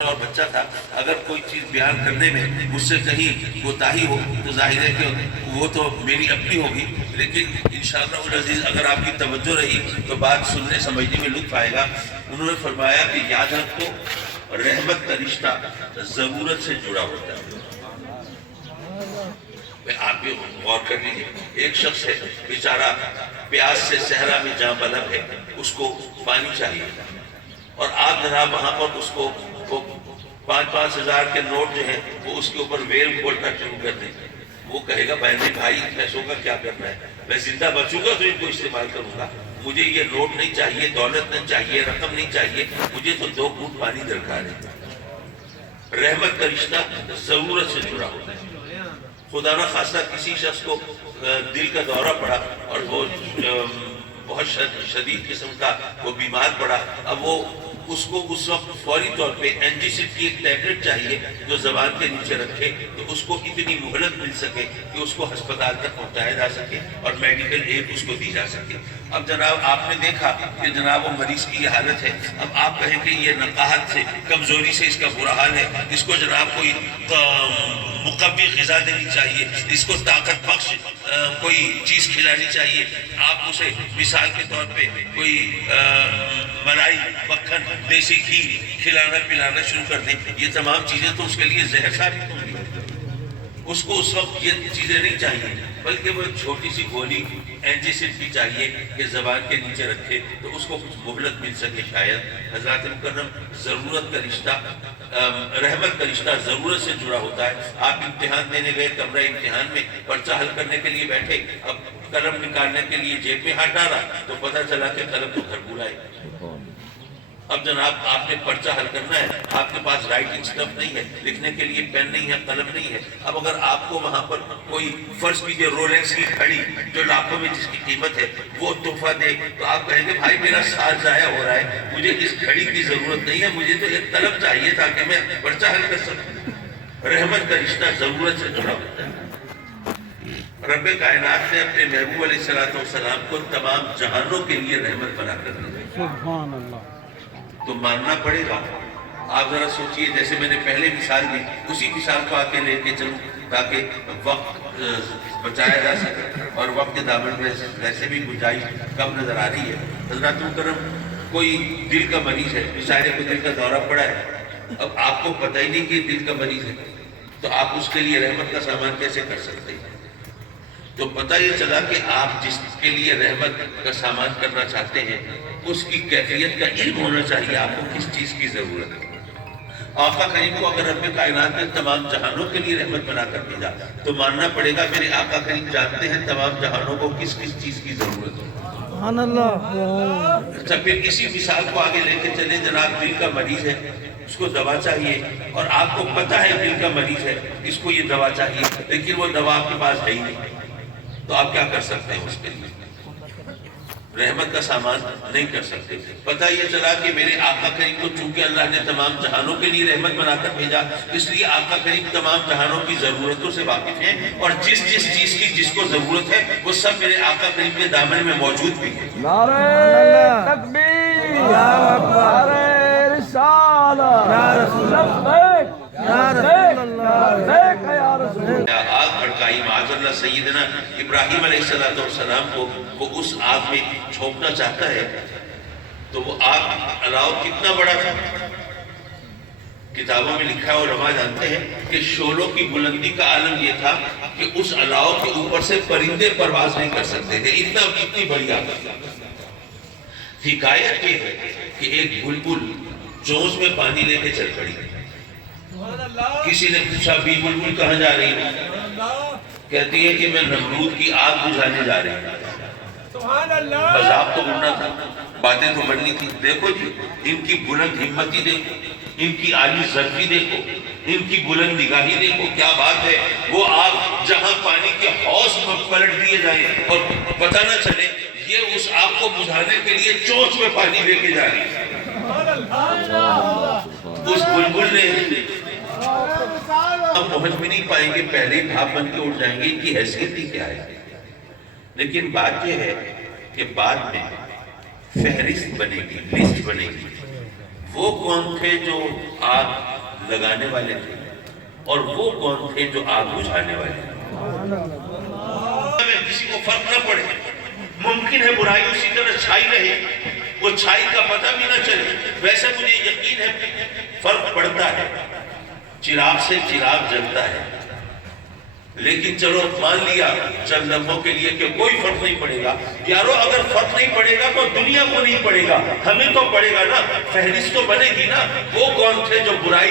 اور بچہ تھا، اگر کوئی چیز بیان کرنے میں مجھ سے کہیں کوتاہی ہو تو ظاہر ہے کہ وہ تو میری اپنی ہوگی، لیکن انشاءاللہ العزیز اگر آپ کی توجہ رہی تو بات سننے سمجھنے میں لطف آئے گا۔ انہوں نے فرمایا کہ یاد رکھو رحمت کا رشتہ ضرورت سے جڑا ہوتا ہے۔ آپ بھی غور کر لیجیے، ایک شخص ہے بیچارہ پیاس سے صحرا میں جاں بلب ہے، اس کو پانی چاہیے، اور آپ جناب وہاں پر اس کو 5-5 ہزار کے نوٹ جو ہیں وہ اس کے اوپر ویل کھولنا شروع کر دیں، وہ کہے گا بہن بھائی پیسوں کا کیا کرنا ہے، میں زندہ بچوں گا تو ان کو استعمال کروں گا، مجھے یہ نوٹ نہیں چاہیے، دولت نہیں چاہیے، رقم نہیں چاہیے، مجھے تو 2 گھونٹ پانی درکار ہے۔ رحمت کا رشتہ ضرورت سے جڑا ہوتا ہے۔ خدا نہ خواستہ کسی شخص کو دل کا دورہ پڑا اور وہ بہت شدید قسم کا وہ بیمار پڑا، اب وہ اس کو اس وقت فوری طور پہ اینٹیسڈ کی ایک ٹیبلٹ چاہیے جو زبان کے نیچے رکھے تو اس کو اتنی مہلت مل سکے کہ اس کو ہسپتال تک پہنچایا جا سکے اور میڈیکل ایڈ اس کو دی جا سکے۔ اب جناب آپ نے دیکھا کہ جناب وہ مریض کی یہ حالت ہے، اب آپ کہیں کہ یہ نقاہت سے کمزوری سے اس کا برا حال ہے، اس کو جناب کوئی مقوی غذا دینی چاہیے، اس کو طاقت بخش کوئی چیز کھلانی چاہیے، آپ اسے مثال کے طور پہ کوئی ملائی، مکھن، دیسی گھی کھلانا پلانا شروع کر دیں، یہ تمام چیزیں تو اس کے لیے زہر ثابت ہوں گی۔ اس کو اس وقت یہ چیزیں نہیں چاہیے، بلکہ وہ ایک چھوٹی سی گولی اینٹیسڈ کی چاہیے کہ زبان کے نیچے رکھے تو اس کو کچھ مہلت مل سکے شاید۔ حضرات مکرم، ضرورت کا رشتہ رحمت کا رشتہ ضرورت سے جڑا ہوتا ہے۔ آپ امتحان دینے گئے، کمرہ امتحان میں پرچہ حل کرنے کے لیے بیٹھے، اب قلم نکالنے کے لیے جیب میں ہاتھ ڈالا تو پتہ چلا کہ قلم تو گھر بھول آئی۔ اب جناب آپ نے پرچہ حل کرنا ہے، آپ کے پاس رائٹنگ سٹف نہیں ہے، لکھنے کے لیے پین نہیں ہے، قلم نہیں ہے، اب اگر آپ کو وہاں پر کوئی فرض کیجیے رولیکس کی گھڑی جو لاکھوں میں جس کی قیمت ہے وہ تحفہ دے تو آپ کہیں گے بھائی میرا سال ضائع ہو رہا ہے، مجھے اس گھڑی کی ضرورت نہیں ہے، مجھے تو ایک قلم چاہیے تاکہ میں پرچہ حل کر سکوں۔ رحمت کا رشتہ ضرورت سے جڑا ہوتا ہے۔ رب کائنات نے اپنے محبوب علیہ السلام کو تمام جہانوں کے لیے رحمت بنا کر دیا۔ سبحان اللہ۔ تو ماننا پڑے گا۔ آپ ذرا سوچئے، جیسے میں نے پہلے مثال دی اسی مثال کو آگے لے کے چلوں تاکہ وقت بچایا جا سکے، اور وقت کے دامن میں ویسے بھی گنجائش کم نظر آ رہی ہے۔ حضرات محترم، کوئی دل کا مریض ہے، بیچارے کو دل کا دورہ پڑا ہے، اب آپ کو پتہ ہی نہیں کہ دل کا مریض ہے تو آپ اس کے لیے رحمت کا سامان کیسے کر سکتے ہیں؟ تو پتہ یہ چلا کہ آپ جس کے لیے رحمت کا سامان کرنا چاہتے ہیں اس کی کیفیت کا علم ہونا چاہیے، آپ کو کس چیز کی ضرورت ہے۔ آقا کریم کو اگر رب کائنات نے تمام جہانوں کے لیے رحمت بنا کر بھیجا تو ماننا پڑے گا میرے آقا کریم جانتے ہیں تمام جہانوں کو کس کس چیز کی ضرورت ہے۔ سبحان اللہ۔ اچھا، پھر اسی مثال کو آگے لے کے چلے، جناب دل کا مریض ہے، اس کو دوا چاہیے، اور آپ کو پتہ ہے دل کا مریض ہے، اس کو یہ دوا چاہیے، لیکن وہ دوا آپ کے پاس ہے ہی نہیں، تو آپ کیا کر سکتے ہیں اس کے لیے؟ رحمت کا سامان نہیں کر سکتے۔ پتہ یہ چلا کہ میرے آقا کریم کو چونکہ اللہ نے تمام جہانوں کے لیے رحمت بنا کر بھیجا، اس لیے آقا کریم تمام جہانوں کی ضرورتوں سے واقف ہیں، اور جس جس چیز کی جس کو ضرورت ہے وہ سب میرے آقا کریم کے دامن میں موجود بھی ہے۔ نعرہ تکبیر، نعرہ رسالت، لبیک لبیک لبیک یا رسول اللہ۔ آگ بھڑکائی معاذ اللہ سیدنا ابراہیم علیہ السلام کو وہ اس آگ میں جھونکنا چاہتا ہے تو وہ آگ الاؤ کتنا بڑا تھا؟ کتابوں میں لکھا ہے، علماء جانتے ہیں کہ شعلوں کی بلندی کا عالم یہ تھا کہ اس الاؤ کے اوپر سے پرندے پرواز نہیں کر سکتے تھے، اتنی بڑی آگ۔ حکایت یہ ہے کہ ایک بلبل جوش میں پانی لے کے چل پڑی، کسی نے پوچھا بی بلبل کہاں جا رہی ہے؟ کہتی ہے کہ میں نمرود کی آگ بجھانے جا رہی ہوں۔ مذاق تو اڑنا تھا، باتیں تو بڑھنی تھی۔ دیکھو جی، ان کی بلند ہمتی دیکھو، ان کی عالی ظرفی دیکھو، ان کی بلند نگاہی دیکھو، کیا بات ہے۔ وہ آگ جہاں پانی کے حوض میں پلٹ دیے جائیں اور پتہ نہ چلے، یہ اس آگ کو بجھانے کے لیے چونچ میں پانی لے کے جا رہی ہے۔ اس بلبل نے ہم پہنچ بھی نہیں پائیں گے، پہلے ہی بھاپ بن کے اٹھ جائیں گے، ان کی حیثیت ہی کیا ہے۔ لیکن بات یہ ہے کہ بعد میں فہرست بنے گی، لسٹ بنے گی، وہ کون تھے جو آگ لگانے والے تھے اور وہ کون تھے جو آگ بجھانے والے تھے؟ کسی کو فرق نہ پڑے، ممکن ہے برائی اسی طرح چھائی رہے، وہ چھائی کا پتہ بھی نہ چلے۔ ویسے مجھے یقین ہے فرق پڑتا ہے، چراغ سے چراغ جلتا ہے، لیکن چلو مان لیا چند لمحوں کے لیے کہ کوئی فرق نہیں پڑے گا۔ یارو اگر فرق نہیں پڑے گا تو دنیا کو نہیں پڑے گا، ہمیں تو پڑے گا نا، فہرست تو بنے گی نا۔ وہ کون تھے جو برائی